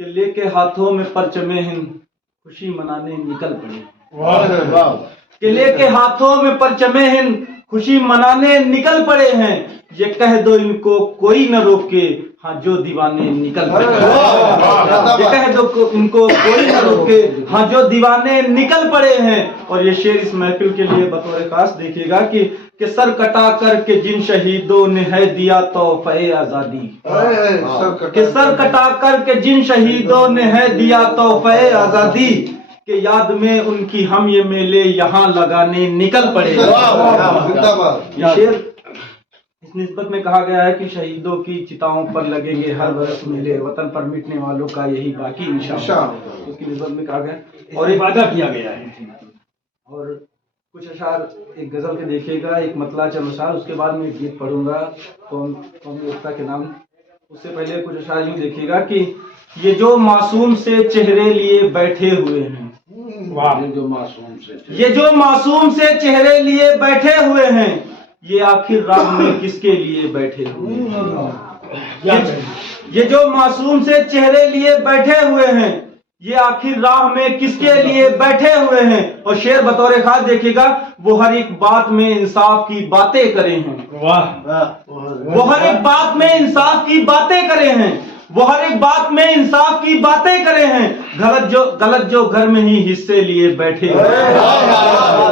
कि लेके हाथों में परचमे हिंद खुशी मनाने निकल पड़े। वाह कि लेके हाथों में परचमे हिंद खुशी मनाने निकल पड़े हैं। ये कह दो इनको कोई न रोके, हाँ जो दीवाने निकल पड़े। ये कह दो इनको कोई न रोके, हाँ जो दीवाने निकल पड़े हैं। और ये शेर इस महफिल के लिए बतौर खास देखिएगा कि सर कटा कर के जिन शहीदों ने है दिया तोहफे आजादी। कि सर कटा कर के जिन शहीदों ने है दिया तोहफे आजादी, के याद में उनकी हम ये मेले यहाँ लगाने निकल पड़े। ये शेर इस निस्बत में कहा गया है कि शहीदों की चिताओं पर लगेंगे हर बरस मेले, वतन पर मिटने वालों का यही बाकी निशान, उसकी निस्बत में कहा गया और एक वादा किया गया है। और कुछ अशार एक गजल के देखिएगा, एक मतला चमसार, उसके बाद में एक गीत पढ़ूंगा कौमी वक्ता के नाम। उससे पहले कुछ अशार यूं देखिएगा कि ये जो मासूम से चेहरे लिए बैठे हुए हैं, वाह, ये जो मासूम से चेहरे लिए बैठे हुए हैं, ये आखिर राह में किसके लिए बैठे हुए हैं। ये जो मासूम से चेहरे लिए बैठे हुए हैं, ये आखिर राह में किसके लिए बैठे हुए हैं। और शेर बतौर खास देखिएगा, वो हर एक बात में इंसाफ की बातें करे हैं। वो हर एक बात में इंसाफ की बातें करे हैं। वो हर एक बात में इंसाफ की बातें करे हैं। गलत जो घर में ही हिस्से लिए बैठे हुए हैं,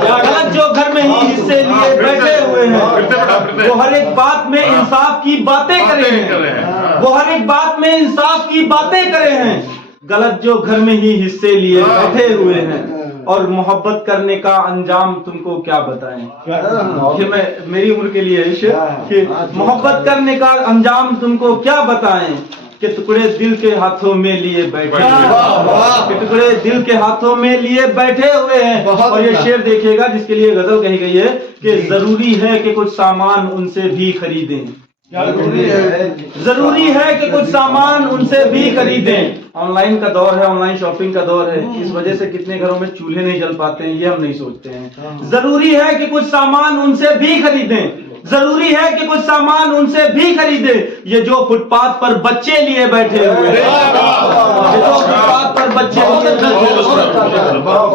गलत जो घर में ही हिस्से लिए बैठे हुए हैं, वो हर एक बात में इंसाफ की बातें करे हैं। वो हर एक बात में इंसाफ की बातें करे हैं, गलत जो घर में ही हिस्से लिए बैठे हुए हैं। और मोहब्बत करने का अंजाम तुमको क्या बताएं, कि मैं मेरी उम्र के लिए कि मोहब्बत करने का अंजाम तुमको क्या बताएं, कि टुकड़े दिल के हाथों में लिए बैठे कि टुकड़े दिल के हाथों में लिए बैठे हुए हैं। और ये शेर देखिएगा जिसके लिए गजल कही गई है कि जरूरी है कि कुछ सामान उनसे भी खरीदें। जरूरी है कि कुछ सामान उनसे भी खरीदें। ऑनलाइन का दौर है, ऑनलाइन शॉपिंग का दौर है, इस वजह से कितने घरों में चूल्हे नहीं जल पाते हैं, ये हम नहीं सोचते हैं। जरूरी है कि कुछ सामान उनसे भी खरीदें, जरूरी है कि कुछ सामान उनसे भी खरीदे। ये जो फुटपाथ पर बच्चे लिए बैठे हुए हैं, ये जो फुटपाथ पर बच्चे लिए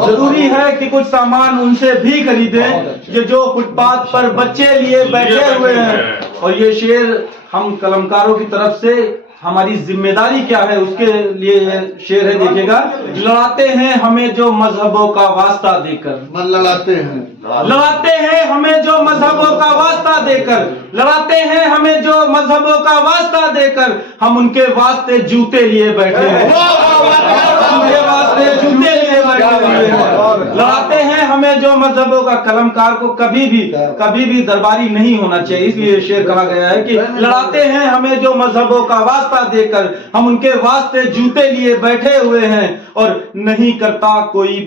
जरूरी है कि कुछ सामान उनसे भी खरीदे। ये जो फुटपाथ पर बच्चे लिए बैठे हुए हैं। और ये शेर हम कलमकारों की तरफ से हमारी जिम्मेदारी क्या है उसके लिए शेर है, देखिएगा। लड़ाते हैं हमें जो मजहबों का वास्ता देकर, लड़ाते हैं हमें जो मजहबों का वास्ता देकर, लड़ाते हैं हमें जो मजहबों का वास्ता देकर, हम उनके वास्ते जूते लिए बैठे हैं, उनके वास्ते जूते लिए बैठे हुए हैं। लड़ाते हैं हमें जो मजहबों का, कलमकार को कभी भी दरबारी नहीं होना चाहिए, इसलिए शेर कहा गया है कि लड़ाते हैं हमें जो मजहबों का वास्ता देकर, हम उनके वास्ते जूते लिए बैठे हुए हैं। और नहीं करता कोई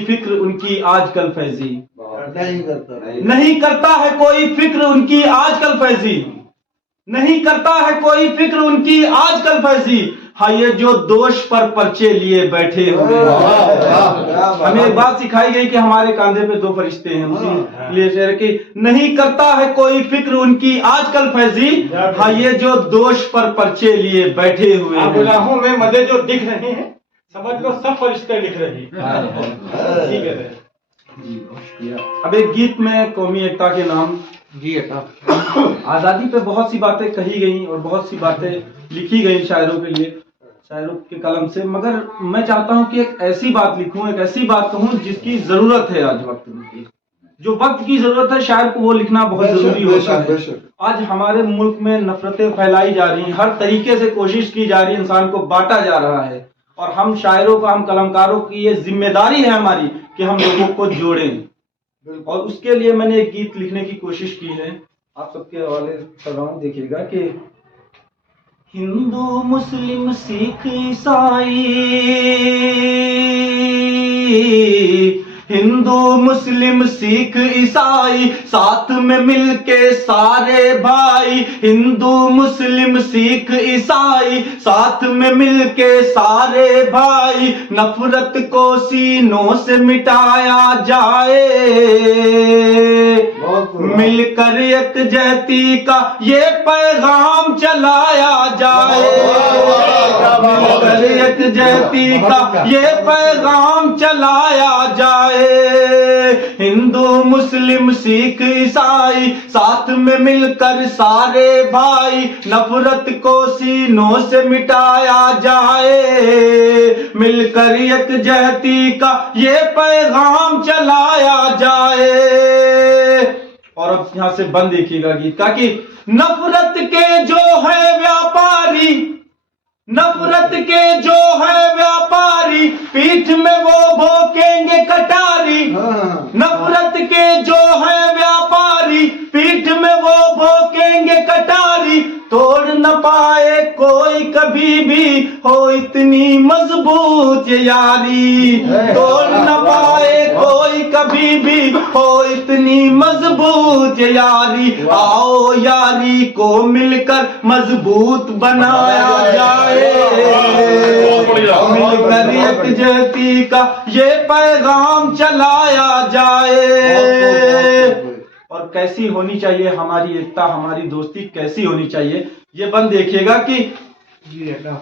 फिक्र उनकी आजकल फैजी, नहीं करता है कोई फिक्र उनकी आजकल फैजी, नहीं करता है कोई फिक्र उनकी आजकल फैजी। हाँ ये जो दोष पर पर्चे लिए बैठे हुए हैं। हमें एक बात सिखाई गई कि हमारे कांधे पे दो फरिश्ते हैं, उसी लिए शेर की नहीं करता है कोई फिक्र उनकी आजकल फैजी। हाँ ये जो दोष पर पर्चे लिए बैठे हुए हैं। गुनाहों में मदे जो दिख रहे हैं, समझ लो सब फरिश्ते लिख रहे हैं। अब एक गीत में कौमी एकता के नाम, आजादी पे बहुत सी बातें कही गई और बहुत सी बातें लिखी गई शायरों के लिए, शायरों के कलम से। मगर मैं चाहता हूं कि एक ऐसी बात लिखूं, एक ऐसी बात कहूं जिसकी जरूरत है आज वक्त में। जो वक्त की जरूरत है शायर को वो लिखना बहुत जरूरी होता है। आज हमारे मुल्क में नफरतें फैलाई जा रही हैं, हर तरीके से कोशिश की जा रही है, इंसान को बांटा जा रहा है। और हम शायरों का, हम कलमकारों की ये जिम्मेदारी है हमारी कि हम लोगों को जोड़ें। और उसके लिए मैंने एक गीत लिखने की कोशिश की है, आप सबके हवाले कर रहा हूं, देखिएगा कि हिंदू मुस्लिम सिख ईसाई, हिंदू मुस्लिम सिख ईसाई साथ में मिलके सारे भाई, हिंदू मुस्लिम सिख ईसाई साथ में मिलके सारे भाई, नफरत को सीनों से मिटाया जाए, मिलकर यकजहती का ये पैगाम चलाया जाए। यकजहती का ये पैगाम चलाया जाए। हिंदू मुस्लिम सिख ईसाई साथ में मिलकर सारे भाई, नफरत को सीनों से मिटाया जाए। मिलकर यकजहती का ये पैगाम चलाया जाए। और अब यहां से बंद देखिएगा गीत का कि नफरत के जो है व्यापारी, नफरत के जो है व्यापारी, पीठ में वो भोंकेंगे कटारी। नफरत के जो है व्यापारी, पीठ में वो भोंकेंगे कटारी। तोड़ न पाए कोई कभी भी हो इतनी मजबूत ये यारी। तोड़ न पाए कोई कभी भी हो इतनी मजबूत ये यारी। आओ यारी को मिलकर मजबूत बनाया जाए। मिलकर यकजहती का ये पैगाम चलाया जाए। और कैसी होनी चाहिए हमारी एकता, हमारी दोस्ती कैसी होनी चाहिए, ये बंद देखिएगा कि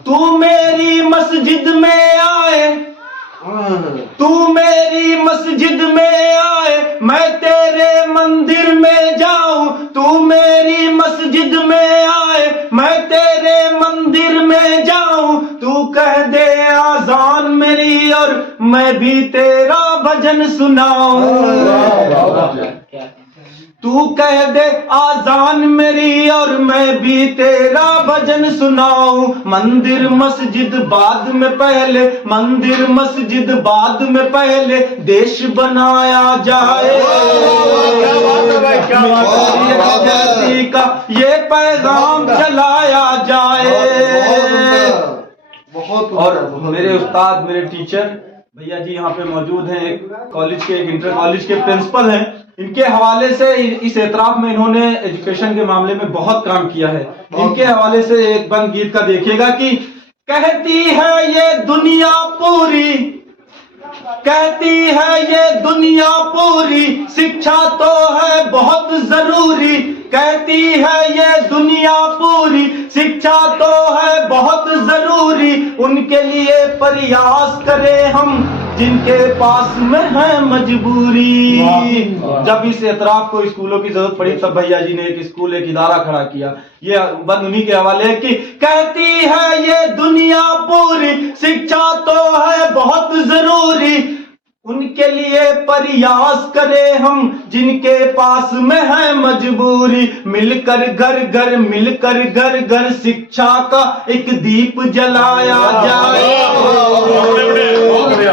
तू मेरी मस्जिद में आए, तू मेरी मस्जिद में आए, मैं तेरे मंदिर में जाऊं। तू मेरी मस्जिद में आए, मैं तेरे मंदिर में जाऊं। तू कह दे आजान मेरी और मैं भी तेरा भजन सुनाऊं। तू कह दे आजान मेरी और मैं भी तेरा भजन सुनाऊं। मंदिर मस्जिद बाद में पहले, मंदिर मस्जिद बाद में पहले देश बनाया जाए। यकजहती का ये पैगाम चलाया जाए। और मेरे उस्ताद, मेरे टीचर भैया जी यहाँ पे मौजूद हैं, एक कॉलेज के, एक इंटर कॉलेज के प्रिंसिपल हैं। इनके हवाले से इस एतराफ में इन्होंने एजुकेशन के मामले में बहुत काम किया है। इनके हवाले से एक बंद गीत का देखिएगा कि कहती है ये दुनिया पूरी, कहती है ये दुनिया पूरी, शिक्षा तो है बहुत जरूरी। कहती है ये दुनिया पूरी, शिक्षा तो है बहुत जरूरी। उनके लिए प्रयास करें हम जिनके पास में है मजबूरी। जब इस एतराफ को स्कूलों की जरूरत पड़ी तब भैया जी ने एक स्कूल, एक इदारा खड़ा किया। ये बंद उन्हीं के हवाले है कि कहती है ये दुनिया पूरी, शिक्षा तो है बहुत जरूरी। उनके लिए प्रयास करें हम जिनके पास में है मजबूरी। मिलकर घर घर, मिलकर घर घर शिक्षा का एक दीप जलाया जाए।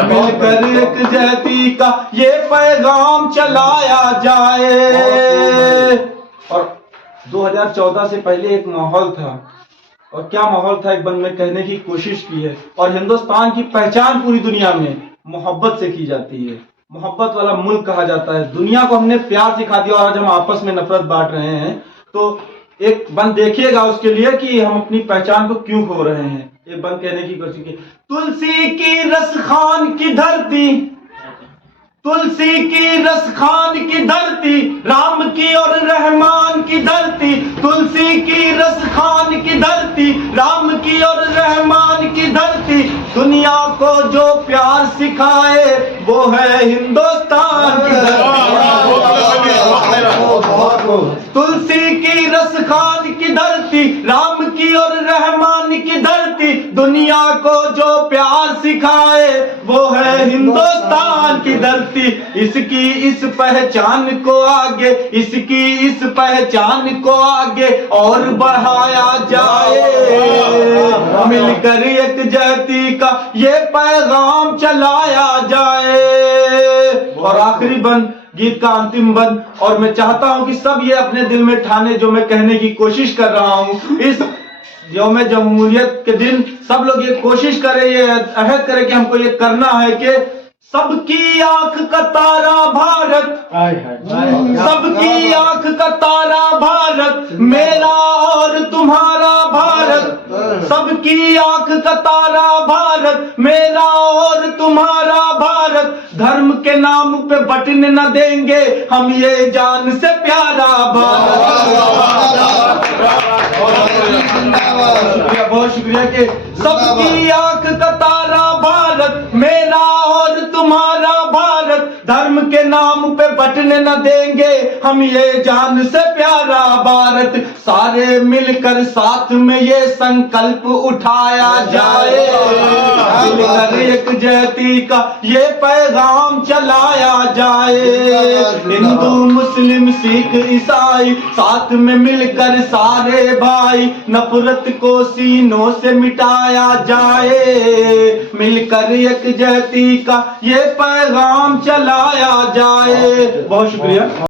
मिलकर यकजहती का ये पैगाम चलाया जाए। और 2014 से पहले एक माहौल था, और क्या माहौल था एक बंद में कहने की कोशिश की है। और हिंदुस्तान की पहचान पूरी दुनिया में मोहब्बत से की जाती है। मोहब्बत वाला मुल्क कहा जाता है। दुनिया को हमने प्यार सिखा दिया और आज हम आपस में नफरत बांट रहे हैं। तो एक बंद देखिएगा उसके लिए कि हम अपनी पहचान को क्यों खो रहे हैं। एक बंद कहने की कोशिश की, तुलसी की रस खान की धरती, तुलसी की रस खान की धरती, राम की और रहमान की धरती। तुलसी की रस खान की धरती, राम की और रहमान की धरती। दुनिया को जो प्यार सिखाए वो है हिंदुस्तान की धरती। तुलसी की रस खान की धरती, राम की और रहमान की धरती। दुनिया को जो प्यार सिखाए वो है हिंदुस्तान की धरती। इसकी इस पहचान को आगे, इसकी इस पहचान को आगे और बढ़ाया जाए। मिलकर यकजहती का ये पैगाम चलाया जाए। और आखिरी बंद, गीत का अंतिम बंद, और मैं चाहता हूं कि सब ये अपने दिल में ठाने जो मैं कहने की कोशिश कर रहा हूं। इस यौम जमहूरियत के दिन सब लोग ये कोशिश करें, ये अहद करें कि हमको ये करना है कि सबकी आंख का तारा भारत, सबकी आंख का तारा भारत, मेरा और तुम्हारा भारत। सबकी आंख का तारा भारत, मेरा और तुम्हारा भारत। धर्म के नाम पे बटने न देंगे हम ये जान से प्यारा भारत। बहुत शुक्रिया के सबकी आंख का तारा भारत, मेरा और तुम्हारा भारत, धर्म के नाम पे बटने न देंगे हम ये जान से प्यारा भारत। सारे मिलकर साथ में ये संकल्प उठाया जाए, मिलकर एक जयती का ये पैगाम चलाया जाए। हिंदू मुस्लिम सिख ईसाई साथ में मिलकर सारे भाई, नफरत को सीनों से मिटाया जाए, मिलकर एक जयती का ये पैगाम चलाया जाए। बहुत शुक्रिया।